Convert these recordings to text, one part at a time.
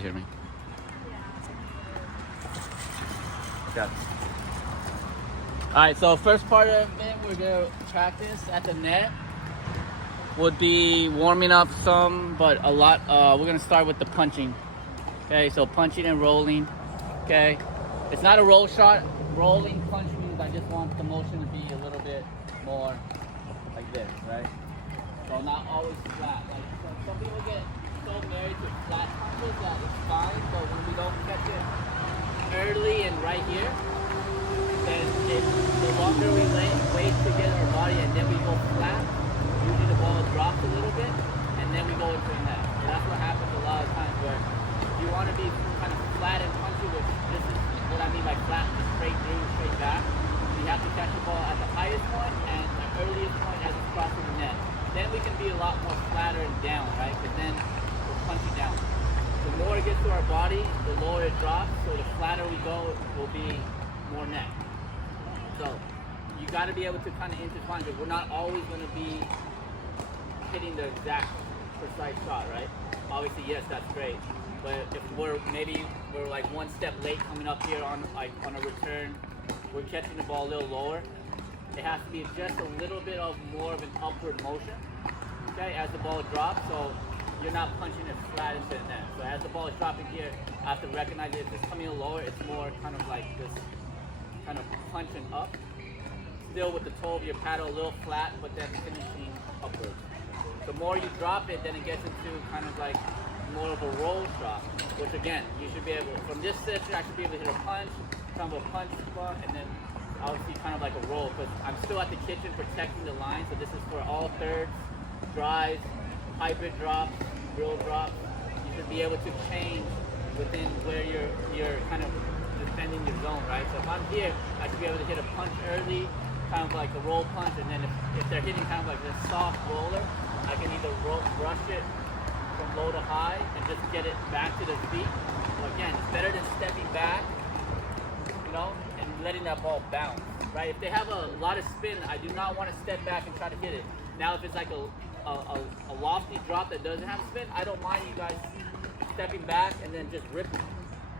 Hear me. Okay. All right, so first part of it, we're gonna practice at the net. Would be warming up some, but a lot. We're gonna start with the punching. Okay, so punching and rolling. Okay, it's not a roll shot. Rolling, punching means I just want the motion to be a little bit more like this, right? So not always flat. Like some people get so married to flat punches that it's fine, but when we don't catch it early and right here, then the longer we wait to get our body and then we go flat, usually the ball drops a little bit and then we go into the net. And that's what happens a lot of times where you want to be kind of flat and punchy, which this is what I mean by flat, just straight through, straight back. You have to catch the ball at the highest point and the earliest point as it's crossing the net. Then we can be a lot more flatter and down, right? Because then we're punching down. The more it gets to our body, the lower it drops. So the flatter we go, will be more net. So you got to be able to kind of intertwine it. We're not always going to be hitting the exact precise shot, right? Obviously, yes, that's great. But if we're like one step late coming up here on a return, we're catching the ball a little lower. It has to be just a little bit of more of an upward motion, okay, as the ball drops. So you're not punching it flat into the net. So as the ball is dropping here, I have to recognize it. If it's coming a little lower, it's more kind of like this kind of punching up. Still with the toe of your paddle a little flat, but then finishing upwards. The more you drop it, then it gets into kind of like more of a roll shot, which again, you should be able, from this session, I should be able to hit a punch, kind of a punch spot, and then obviously kind of like a roll, because I'm still at the kitchen protecting the line, so this is for all thirds, drives, hybrid drops, real drops. You should be able to change within where you're kind of defending your zone, right? So if I'm here, I should be able to hit a punch early, kind of like a roll punch, and then if they're hitting kind of like this soft roller, I can either brush it from low to high and just get it back to the feet. So again, it's better than stepping back, you know, and letting that ball bounce, right? If they have a lot of spin, I do not want to step back and try to hit it. Now, if it's like a lofty drop that doesn't have spin, I don't mind you guys stepping back and then just ripping.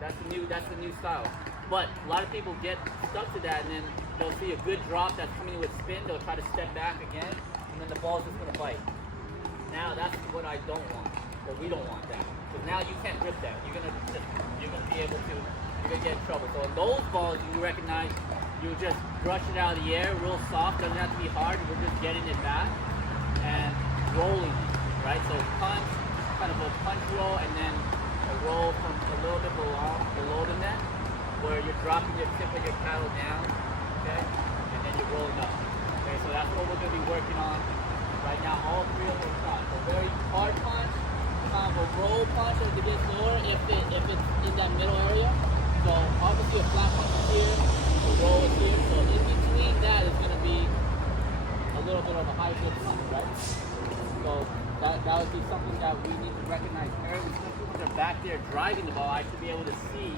That's the new style. But a lot of people get stuck to that, and then they'll see a good drop that's coming with spin. They'll try to step back again, and then the ball's just gonna bite. Now that's what I don't want, or we don't want that. Because now you can't rip that. You're gonna get in trouble. So in those balls, you recognize, you just brush it out of the air, real soft. Doesn't have to be hard. We're just getting it back and rolling it, right? So punch, kind of a punch roll, and then a roll from a little bit below the net, where you're dropping your tip of your paddle down, okay, and then you're rolling up. Okay, so that's what we're gonna be working on right now. All three of those shots. A very hard punch, kind of a roll punch as it gets lower if it's in that middle area. So obviously a flat punch is here, a roll is here. So in between that is gonna be a little bit of a hybrid punch, right? So that would be something that we need to recognize early. Especially when they're back there driving the ball, I should be able to see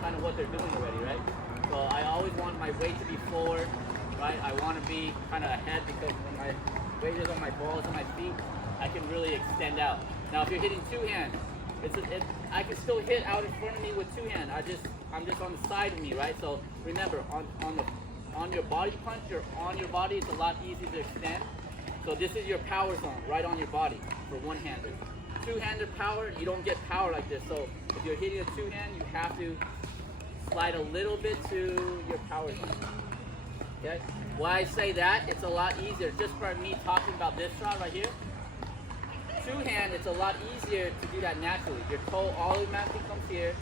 kind of what they're doing already, right? So I always want my weight to be forward, right? I want to be kind of ahead, because when my weight is on my balls and my feet, I can really extend out. Now, if you're hitting two hand, I can still hit out in front of me with two hand. I'm just on the side of me, right? So remember, on your body punch, you're on your body. It's a lot easier to extend. So this is your power zone, right on your body for one-handed. Two-handed power, you don't get power like this. So if you're hitting a two-hand, you have to slide a little bit to your power zone. Okay? Why I say that, it's a lot easier. Just for me talking about this shot right here. Two-hand, it's a lot easier to do that naturally. Your toe automatically comes here.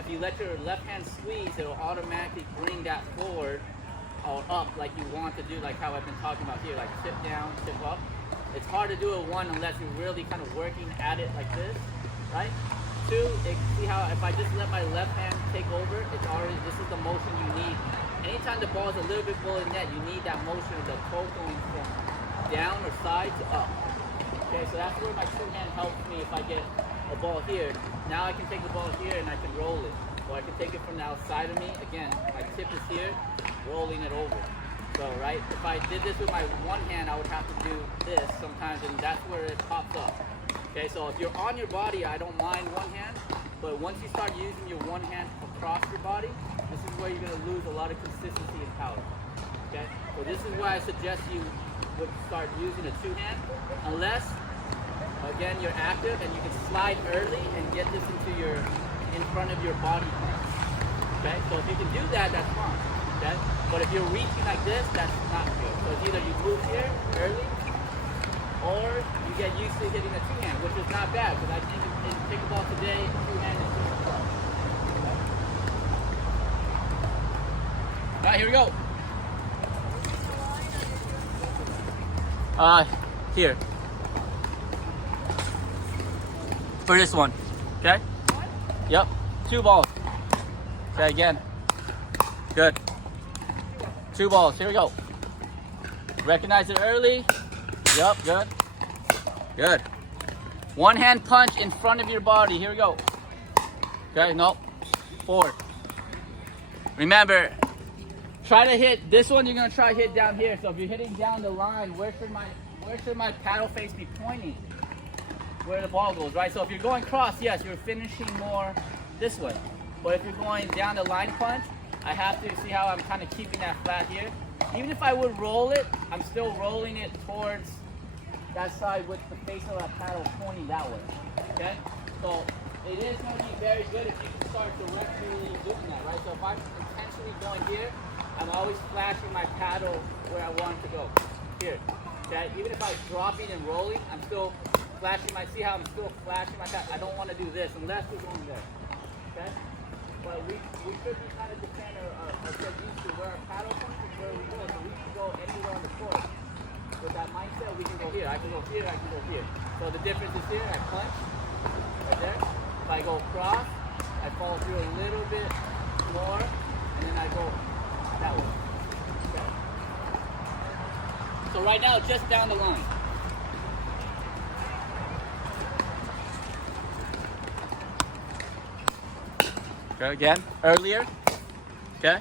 If you let your left hand squeeze, it'll automatically bring that forward or up like you want to do, like how I've been talking about here, like tip down, tip up. It's hard to do a one unless you're really kind of working at it like this, right? Two, see how if I just let my left hand take over, this is the motion you need. Anytime the ball is a little bit below the net, you need that motion of the toe going from down or side to up. Okay, so that's where my two hand helps me if I get a ball here. Now I can take the ball here and I can roll it. Or I can take it from the outside of me. Again, my tip is here, rolling it over. So, right, if I did this with my one hand, I would have to do this sometimes, and that's where it pops up. Okay, so if you're on your body, I don't mind one hand, But once you start using your one hand across your body, this is where you're going to lose a lot of consistency and power. Okay? So this is why I suggest you would start using a two-hand, unless, again, you're active and you can slide early and get this in front of your body. Okay? So if you can do that, that's fine. Okay? But if you're reaching like this, that's not good. So it's either you move here early, or you get used to hitting a two-hand, which is not bad, because I think in pickleball today, two-hand is just fun. Okay? All right, here we go. Here. For this one. Okay? Yep. 2 balls. Okay, again. Good. 2 balls. Here we go. Recognize it early. Yep, good. Good. One hand punch in front of your body. Here we go. Okay, no. Forward. Remember, try to hit this one. You're gonna try to hit down here. So if you're hitting down the line, where should my paddle face be pointing? Where the ball goes, right? So if you're going cross, yes, you're finishing more this way. But if you're going down the line punch, I have to see how I'm kind of keeping that flat here. Even if I would roll it, I'm still rolling it towards that side with the face of that paddle pointing that way. Okay? So it is going to be very good if you can start directly doing that, right? So if I'm intentionally going here, I'm always flashing my paddle where I want it to go. Here. Okay? Even if I'm dropping and rolling, I'm still flashing see how I'm still flashing my paddle. I don't want to do this unless we're going there. Okay? But we should be kind of defend or get used to where our paddle points is where we go. So we can go anywhere on the court. With that mindset, we can go here. I can go here, I can go here. So the difference is here, I punch right there. If I go across, I follow through a little bit more, and then I go that way. Okay? So right now, just down the line. Okay, again, earlier. Okay.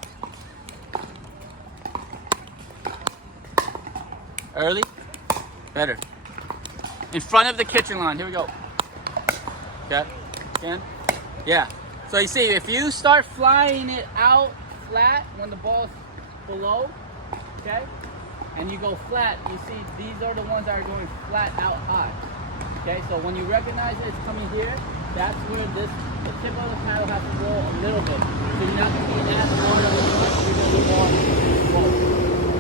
Early. Better. In front of the kitchen line. Here we go. Okay. Again. Yeah. So you see, if you start flying it out flat when the ball's below, okay, and you go flat, you see these are the ones that are going flat out high. Okay, so when you recognize it, it's coming here, that's where the tip of the paddle has to roll a little bit. So you're not going to be as water, you're going to be more slow.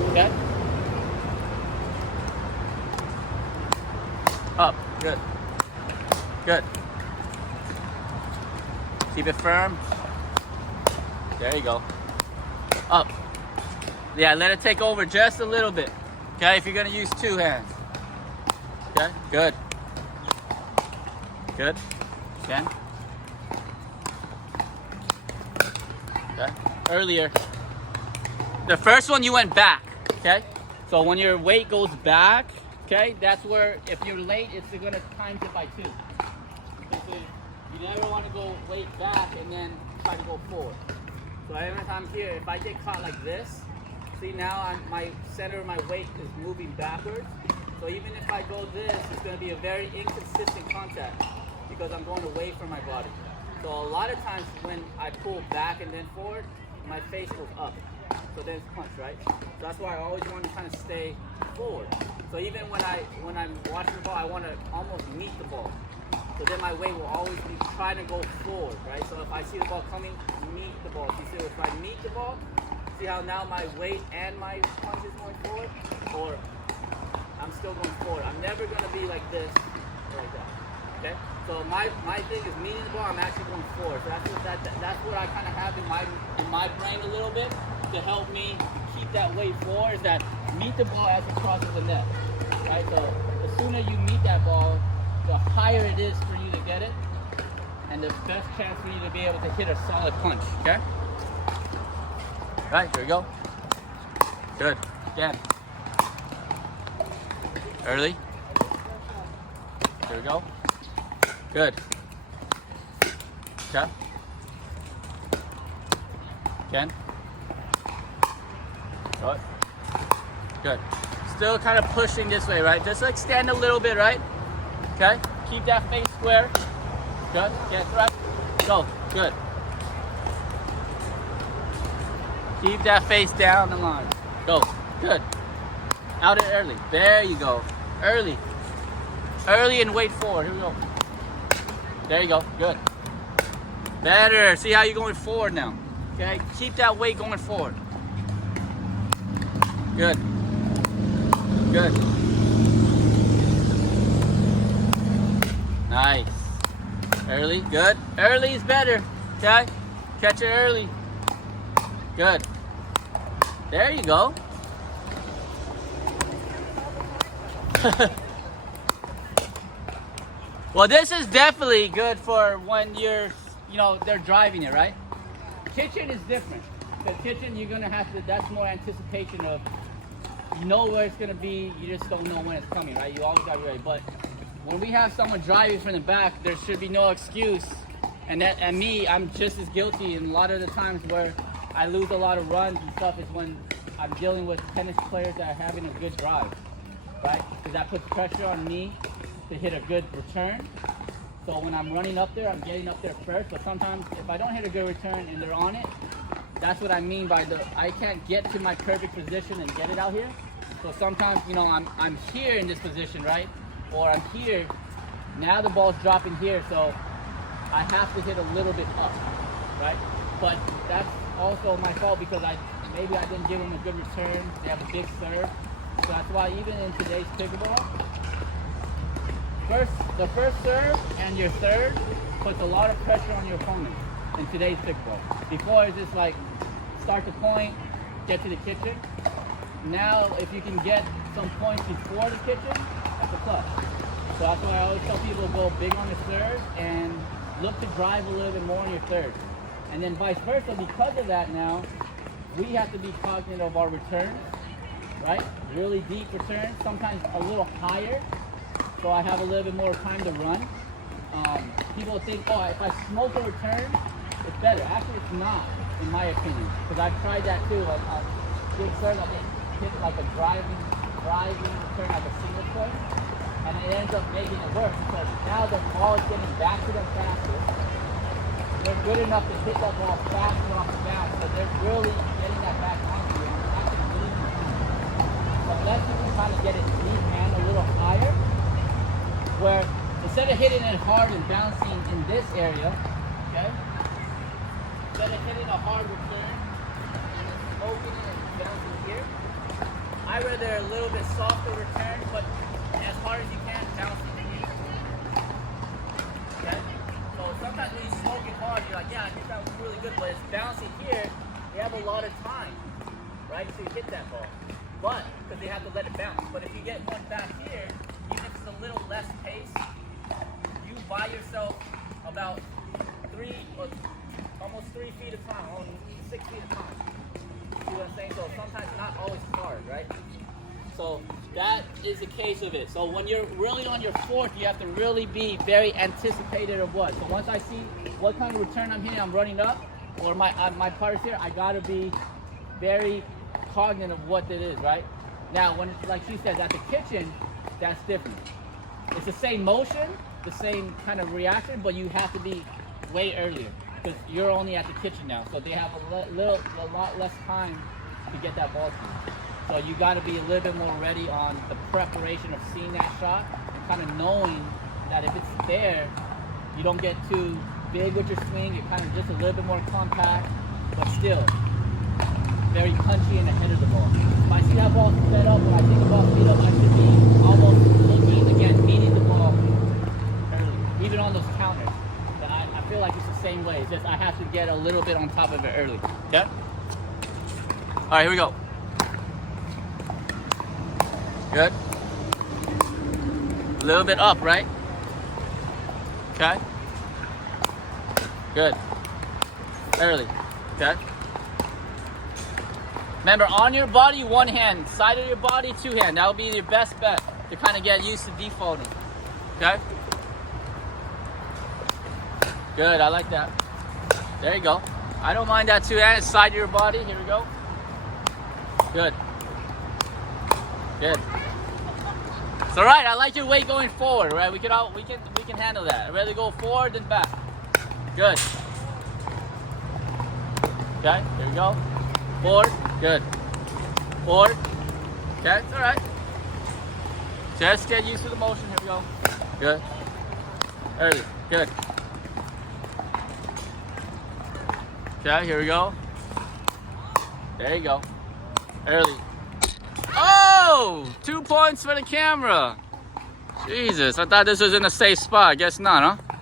Okay? Up. Good. Good. Keep it firm. There you go. Up. Yeah, let it take over just a little bit. Okay, if you're going to use 2 hands. Okay, good. Good. Again. Okay. Earlier. The first one you went back. Okay? So when your weight goes back, okay, that's where if you're late, it's going to times it by 2. So you never want to go weight back and then try to go forward. So every time here, if I get caught like this, see now my center of my weight is moving backwards. So even if I go this, it's going to be a very inconsistent contact because I'm going away from my body. So a lot of times when I pull back and then forward, my face goes up. So then it's punch, right? So that's why I always want to kind of stay forward. So even when I'm watching the ball, I want to almost meet the ball. So then my weight will always be trying to go forward, right? So if I see the ball coming, meet the ball. You see, if I meet the ball, see how now my weight and my punch is going forward? Or I'm still going forward. I'm never going to be like this or like that, okay? So my thing is meeting the ball, I'm actually going forward. So that's what I kind of have in my brain a little bit to help me keep that weight forward, is that meet the ball as it crosses the net, right? So the sooner you meet that ball, the higher it is for you to get it, and the best chance for you to be able to hit a solid punch, okay? All right, here we go. Good. Again. Early. Here we go. Good. Okay. Again. Good. Good. Still kind of pushing this way, right? Just like stand a little bit, right? Okay. Keep that face square. Good. Get right. Go. Good. Keep that face down the line. Go. Good. Out it early. There you go. Early. Early and wait forward. Here we go. There you go. Good. Better. See how you're going forward now. Okay? Keep that weight going forward. Good. Good. Nice. Early. Good. Early is better. Okay? Catch it early. Good. There you go. Well, this is definitely good for when you're, they're driving it, right? Kitchen is different. The kitchen, you're gonna have to, that's more anticipation of, you know where it's gonna be, you just don't know when it's coming, right? You always gotta be ready. But when we have someone driving from the back, there should be no excuse. And me, I'm just as guilty. And a lot of the times where I lose a lot of runs and stuff is when I'm dealing with tennis players that are having a good drive, right? Because that puts pressure on me to hit a good return. So when I'm running up there, I'm getting up there first. But sometimes if I don't hit a good return and they're on it, that's what I mean by I can't get to my perfect position and get it out here. So sometimes, I'm here in this position, right? Or I'm here, now the ball's dropping here, so I have to hit a little bit up, right? But that's also my fault because maybe I didn't give them a good return. They have a big serve. So that's why even in today's pickleball, the first serve and your third puts a lot of pressure on your opponent in today's pickleball. Before it's just like start the point, get to the kitchen. Now if you can get some points before the kitchen, that's a plus. So that's why I always tell people to go big on the serve and look to drive a little bit more on your third. And then vice versa, because of that now, we have to be cognizant of our returns, right? Really deep returns, sometimes a little higher, so I have a little bit more time to run. People think, oh, if I smoke a return, it's better. Actually, it's not, in my opinion, because I've tried that too. On big serve, I hit like a driving return, like a single point, and it ends up making it worse because now the ball is getting back to them faster. They're good enough to hit that ball faster off the bounce, so they're really getting that back onto you. And actually losing time. So unless you can kind of get it deep and a little higher, where instead of hitting it hard and bouncing in this area, okay, instead of hitting a hard return and then smoking it and bouncing here, I'd rather a little bit softer return, but as hard as you can, bouncing in here. Okay? So sometimes when you smoke it hard, you're like, yeah, I think that was really good, but it's bouncing here, they have a lot of time, right, to hit that ball. But, because they have to let it bounce. But if you get one back here, even if it's a little less pace, you buy yourself about almost 3 feet of time, almost 6 feet of time. See what I'm saying? So sometimes not always hard, right? So that is the case of it. So when you're really on your fourth, you have to really be very anticipated of what. So once I see what kind of return I'm hitting, I'm running up, or my part is here, I gotta be very cognizant of what it is, right? Now, when, like she said, at the kitchen, that's different. It's the same motion, the same kind of reaction, but you have to be way earlier because you're only at the kitchen now. So they have a lot less time to get that ball to you. So you got to be a little bit more ready on the preparation of seeing that shot and kind of knowing that if it's there, you don't get too big with your swing. You're kind of just a little bit more compact, but still very punchy in the head of the ball. If I see that ball set up, when I think about speed up, I should be almost meeting the ball early, even on those counters. But I feel like it's the same way. It's just I have to get a little bit on top of it early. Okay? All right, here we go. Good. A little bit up, right? Okay. Good. Early. Okay. Remember, on your body, one hand. Side of your body, two hand. That would be your best bet to kind of get used to defaulting. Okay? Good, I like that. There you go. I don't mind that two hands. Side of your body. Here we go. Good. Good. It's all right. I like your weight going forward, right? We can handle that. I'd rather go forward than back. Good. Okay, here we go. Forward. Good. Forward. Okay, it's all right. Just get used to the motion. Here we go. Good. Early. Good. Okay, here we go. There you go. Early. Oh! 2 points for the camera. Jesus, I thought this was in a safe spot. Guess not, huh?